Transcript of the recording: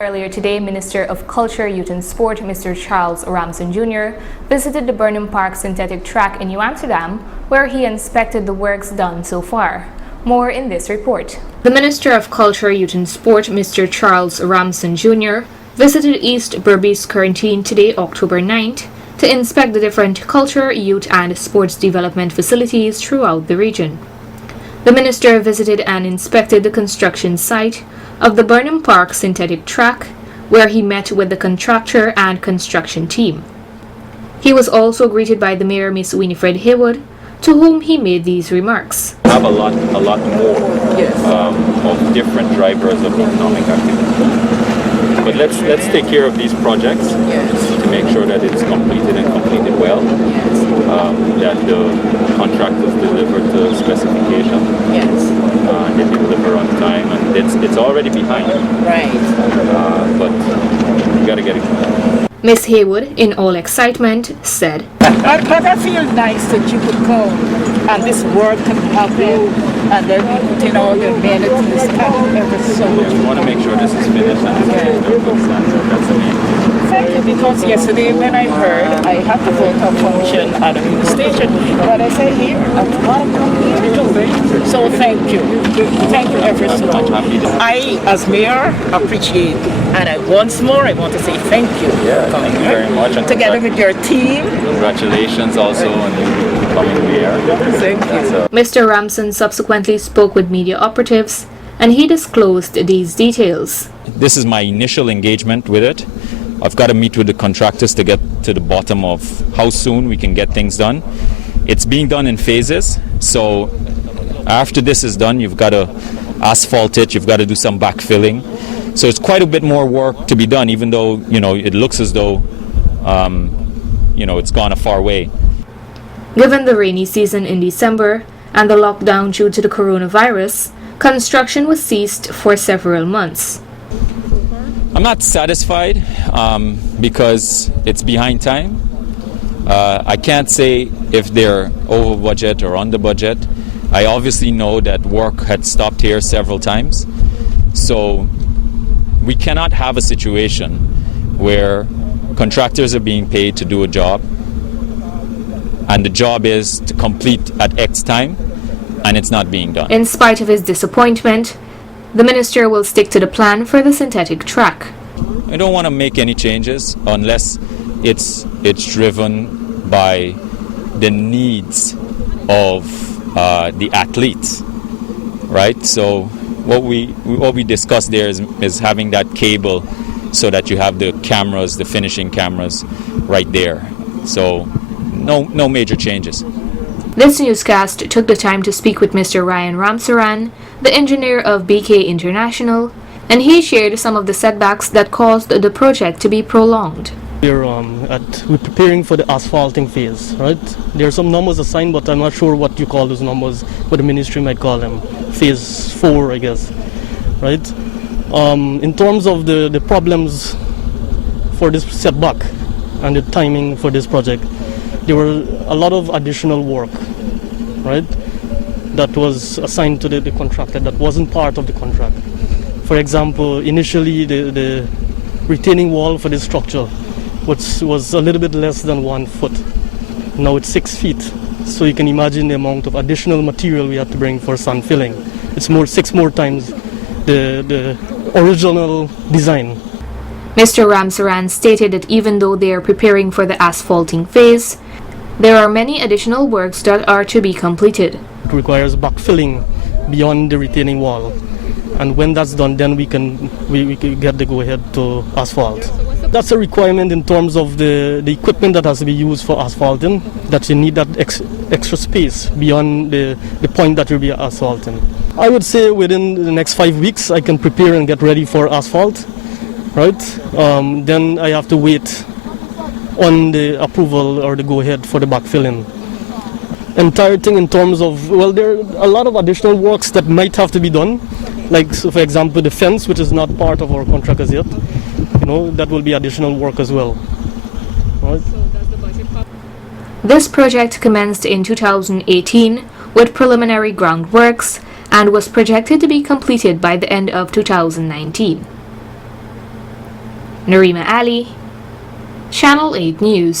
Earlier today, Minister of Culture, Youth and Sport, Mr. Charles Ramson Jr., visited the Burnham Park synthetic track in New Amsterdam, where he inspected the works done so far. More in this report. The Minister of Culture, Youth and Sport, Mr. Charles Ramson Jr., visited East Berbice Quarantine today, October 9th, to inspect the different culture, youth and sports development facilities throughout the region. The minister visited and inspected the construction site of the Burnham Park synthetic track, where he met with the contractor and construction team. He was also greeted by the Mayor, Miss Winifred Haywood, to whom he made these remarks. We have a lot more of different drivers of economic activity. But let's take care of these projects to make sure that it's completed and completed well. That the contractors deliver to specification. They deliver on time, and it's already behind. Right. But you gotta get it done. Miss Haywood, in all excitement, said, But I feel nice that you could come and this work can happen and then putting all the amenities and everything. We want to make sure this is finished and it's finished to a good standard. That's the main thing. Thank you, because yesterday when I heard I had to go to a function at a police station, but I said here, I've got to come here to do it. So thank you. Thank you ever so much. I, as mayor, appreciate, and once more I want to say thank you. Thank you very much. And together with your team. Congratulations also on you becoming mayor. Thank you. Mr. Ramson subsequently spoke with media operatives, and he disclosed these details. This is my initial engagement with it. I've got to meet with the contractors to get to the bottom of how soon we can get things done. It's being done in phases, so after this is done, you've got to asphalt it, you've got to do some backfilling. So it's quite a bit more work to be done, even though, it looks as though, it's gone a far way. Given the rainy season in December and the lockdown due to the coronavirus, construction was ceased for several months. I'm not satisfied because it's behind time. I can't say if they're over budget or under budget. I obviously know that work had stopped here several times. So we cannot have a situation where contractors are being paid to do a job and the job is to complete at X time and it's not being done. In spite of his disappointment, the minister will stick to the plan for the synthetic track. I don't want to make any changes unless it's driven by the needs of the athletes, right? So what we discussed there is having that cable so that you have the cameras, the finishing cameras, right there. So no major changes. This newscast took the time to speak with Mr. Ryan Ramsaran, the engineer of BK International, and he shared some of the setbacks that caused the project to be prolonged. We're preparing for the asphalting phase, right? There are some numbers assigned, but I'm not sure what you call those numbers, what the ministry might call them. Phase 4, I guess, right? In terms of the problems for this setback and the timing for this project, there were a lot of additional work, right, that was assigned to the contractor that wasn't part of the contract. For example, initially the retaining wall for this structure was a little bit less than 1 foot. Now it's 6 feet. So you can imagine the amount of additional material we had to bring for sand filling. It's 6 more times the original design. Mr. Ramsaran stated that even though they are preparing for the asphalting phase, there are many additional works that are to be completed. It requires backfilling beyond the retaining wall. And when that's done, then we can get the go-ahead to asphalt. That's a requirement in terms of the equipment that has to be used for asphalting, that you need that extra space beyond the point that you'll be asphalting. I would say within the next 5 weeks I can prepare and get ready for asphalt, right? Then I have to wait on the approval or the go-ahead for the backfilling. Entire thing in terms of, well, there are a lot of additional works that might have to be done. Like, so for example, the fence, which is not part of our contract as yet, that will be additional work as well. Right? This project commenced in 2018 with preliminary groundworks and was projected to be completed by the end of 2019. Narima Ali, Channel 8 News.